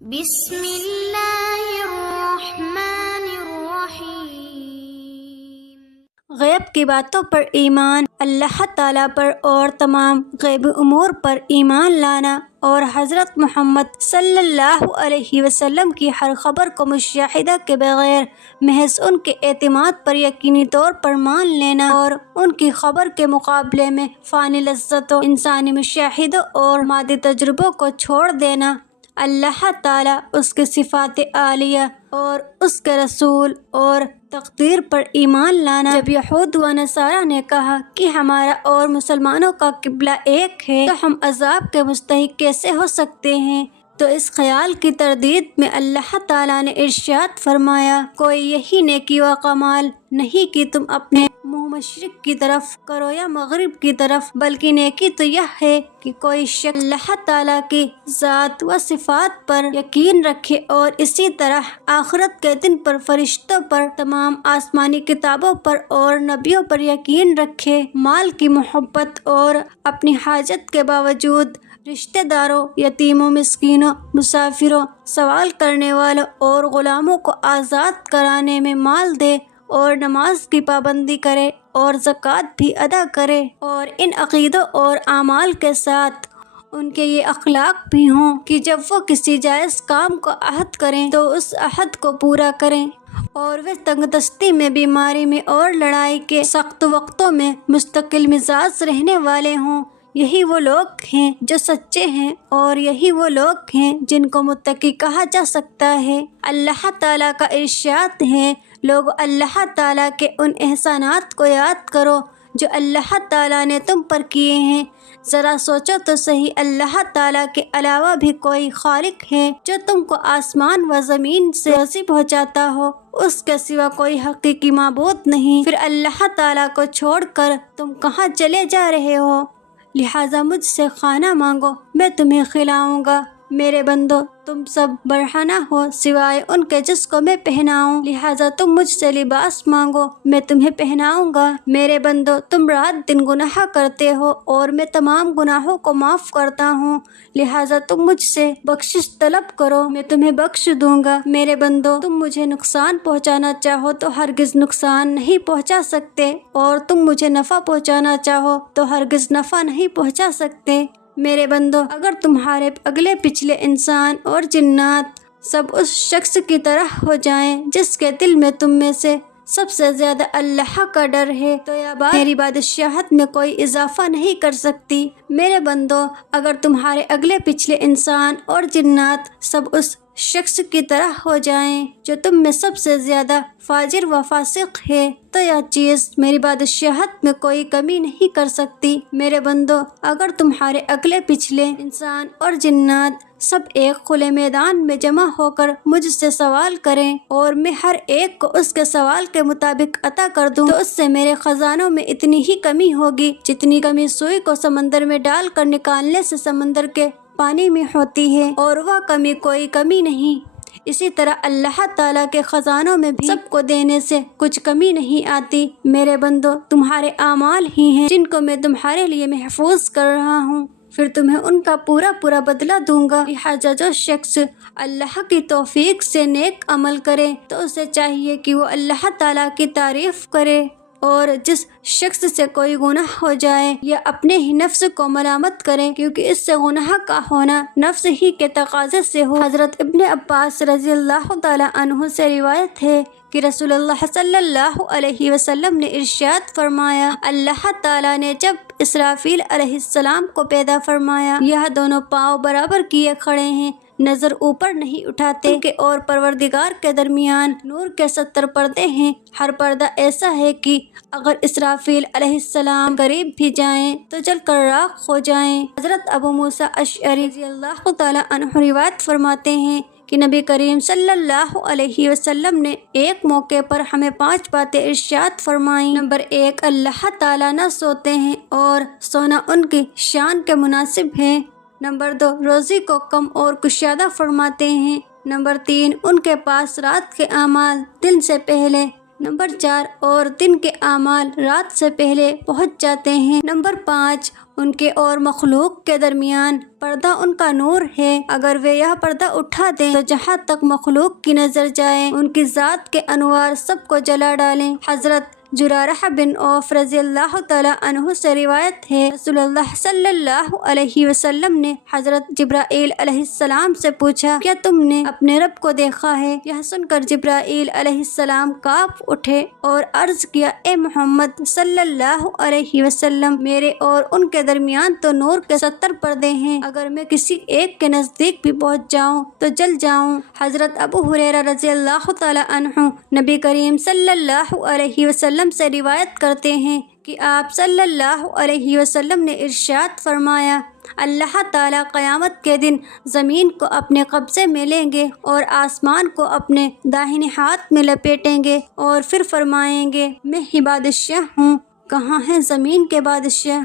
بسم اللہ الرحمن الرحیم۔ غیب کی باتوں پر ایمان، اللہ تعالیٰ پر اور تمام غیبی امور پر ایمان لانا، اور حضرت محمد صلی اللہ علیہ وسلم کی ہر خبر کو مشاہدہ کے بغیر محض ان کے اعتماد پر یقینی طور پر مان لینا، اور ان کی خبر کے مقابلے میں فانی لذتوں، انسانی مشاہدوں اور مادی تجربوں کو چھوڑ دینا۔ اللہ تعالیٰ، اس کے صفات عالیہ اور اس کے رسول اور تقدیر پر ایمان لانا۔ جب یہود و نصارہ نے کہا کہ ہمارا اور مسلمانوں کا قبلہ ایک ہے، تو ہم عذاب کے مستحق کیسے ہو سکتے ہیں؟ تو اس خیال کی تردید میں اللہ تعالیٰ نے ارشاد فرمایا، کوئی یہی نیکی و کمال نہیں کہ تم اپنے منہ مشرق کی طرف کرو یا مغرب کی طرف، بلکہ نیکی تو یہ ہے کہ کوئی شخص اللہ تعالیٰ کی ذات و صفات پر یقین رکھے اور اسی طرح آخرت کے دن پر، فرشتوں پر، تمام آسمانی کتابوں پر اور نبیوں پر یقین رکھے۔ مال کی محبت اور اپنی حاجت کے باوجود رشتہ داروں، یتیموں، مسکینوں، مسافروں، سوال کرنے والوں اور غلاموں کو آزاد کرانے میں مال دے، اور نماز کی پابندی کرے اور زکوٰۃ بھی ادا کرے، اور ان عقیدوں اور اعمال کے ساتھ ان کے یہ اخلاق بھی ہوں کہ جب وہ کسی جائز کام کو عہد کریں تو اس عہد کو پورا کریں، اور وہ تنگ دستی میں، بیماری میں اور لڑائی کے سخت وقتوں میں مستقل مزاج رہنے والے ہوں۔ یہی وہ لوگ ہیں جو سچے ہیں، اور یہی وہ لوگ ہیں جن کو متقی کہا جا سکتا ہے۔ اللہ تعالیٰ کا ارشاد ہے، لوگ اللہ تعالیٰ کے ان احسانات کو یاد کرو جو اللہ تعالیٰ نے تم پر کیے ہیں۔ ذرا سوچو تو صحیح، اللہ تعالیٰ کے علاوہ بھی کوئی خالق ہے جو تم کو آسمان و زمین سے روزی پہنچاتا ہو؟ اس کے سوا کوئی حقیقی معبود نہیں۔ پھر اللہ تعالیٰ کو چھوڑ کر تم کہاں چلے جا رہے ہو؟ لہٰذا مجھ سے کھانا مانگو، میں تمہیں کھلاؤں گا۔ میرے بندو، تم سب برہنہ ہو سوائے ان کے جس کو میں پہناؤں، لہٰذا تم مجھ سے لباس مانگو، میں تمہیں پہناؤں گا۔ میرے بندو، تم رات دن گناہ کرتے ہو اور میں تمام گناہوں کو معاف کرتا ہوں، لہٰذا تم مجھ سے بخشش طلب کرو، میں تمہیں بخش دوں گا۔ میرے بندو، تم مجھے نقصان پہنچانا چاہو تو ہرگز نقصان نہیں پہنچا سکتے، اور تم مجھے نفع پہنچانا چاہو تو ہرگز نفع نہیں پہنچا سکتے۔ میرے بندو، اگر تمہارے اگلے پچھلے انسان اور جنات سب اس شخص کی طرح ہو جائیں جس کے دل میں تم میں سے سب سے زیادہ اللہ کا ڈر ہے، تو یہ بات میری بادشاہت میں کوئی اضافہ نہیں کر سکتی۔ میرے بندو، اگر تمہارے اگلے پچھلے انسان اور جنات سب اس شخص کی طرح ہو جائیں جو تم میں سب سے زیادہ فاجر و فاسق ہے، تو یہ چیز میری بادشاہت میں کوئی کمی نہیں کر سکتی۔ میرے بندو، اگر تمہارے اگلے پچھلے انسان اور جنات سب ایک کھلے میدان میں جمع ہو کر مجھ سے سوال کریں اور میں ہر ایک کو اس کے سوال کے مطابق عطا کر دوں، تو اس سے میرے خزانوں میں اتنی ہی کمی ہوگی جتنی کمی سوئی کو سمندر میں ڈال کر نکالنے سے سمندر کے پانی میں ہوتی ہے، اور وہ کمی کوئی کمی نہیں۔ اسی طرح اللہ تعالیٰ کے خزانوں میں بھی سب کو دینے سے کچھ کمی نہیں آتی۔ میرے بندو، تمہارے اعمال ہی ہیں جن کو میں تمہارے لیے محفوظ کر رہا ہوں، پھر تمہیں ان کا پورا بدلہ دوں گا۔ لہٰذا جو شخص اللہ کی توفیق سے نیک عمل کرے تو اسے چاہیے کہ وہ اللہ تعالیٰ کی تعریف کرے، اور جس شخص سے کوئی گناہ ہو جائے یا اپنے ہی نفس کو ملامت کرے، کیونکہ اس سے گناہ کا ہونا نفس ہی کے تقاضے سے ہو۔ حضرت ابن عباس رضی اللہ تعالیٰ عنہ سے روایت ہے کہ رسول اللہ صلی اللہ علیہ وسلم نے ارشاد فرمایا، اللہ تعالیٰ نے جب اسرافیل علیہ السلام کو پیدا فرمایا، یہ دونوں پاؤں برابر کیے کھڑے ہیں، نظر اوپر نہیں اٹھاتے، ان کے اور پروردگار کے درمیان نور کے 70 پردے ہیں، ہر پردہ ایسا ہے کہ اگر اسرافیل علیہ السلام قریب بھی جائیں تو جل کر راکھ ہو جائیں۔ حضرت ابو موسیٰ اشعری رضی اللہ تعالیٰ عنہ روایت فرماتے ہیں کہ نبی کریم صلی اللہ علیہ وسلم نے ایک موقع پر ہمیں 5 باتیں ارشاد فرمائیں۔ نمبر 1، اللہ تعالیٰ نہ سوتے ہیں اور سونا ان کی شان کے مناسب ہے۔ نمبر 2، روزی کو کم اور کشادہ فرماتے ہیں۔ نمبر 3، ان کے پاس رات کے اعمال دن سے پہلے نمبر 4، اور دن کے اعمال رات سے پہلے پہنچ جاتے ہیں۔ نمبر 5، ان کے اور مخلوق کے درمیان پردہ ان کا نور ہے، اگر وہ یہ پردہ اٹھا دیں تو جہاں تک مخلوق کی نظر جائے ان کی ذات کے انوار سب کو جلا ڈالیں۔ حضرت جرارہ بن عوف رضی اللہ تعالیٰ عنہ سے روایت ہے، رسول اللہ صلی اللہ علیہ وسلم نے حضرت جبرائیل علیہ السلام سے پوچھا، کیا تم نے اپنے رب کو دیکھا ہے؟ یہ سن کر جبرائیل علیہ السلام کانپ اٹھے اور عرض کیا، اے محمد صلی اللہ علیہ وسلم، میرے اور ان کے درمیان تو نور کے 70 پردے ہیں، اگر میں کسی ایک کے نزدیک بھی پہنچ جاؤں تو جل جاؤں۔ حضرت ابو ہریرہ رضی اللہ تعالیٰ عنہ نبی کریم صلی اللہ علیہ وسلم سے روایت کرتے ہیں کہ آپ صلی اللہ علیہ وسلم نے ارشاد فرمایا، اللہ تعالیٰ قیامت کے دن زمین کو اپنے قبضے میں لیں گے اور آسمان کو اپنے داہنے ہاتھ میں لپیٹیں گے اور پھر فرمائیں گے، میں ہی بادشاہ ہوں، کہاں ہیں زمین کے بادشاہ؟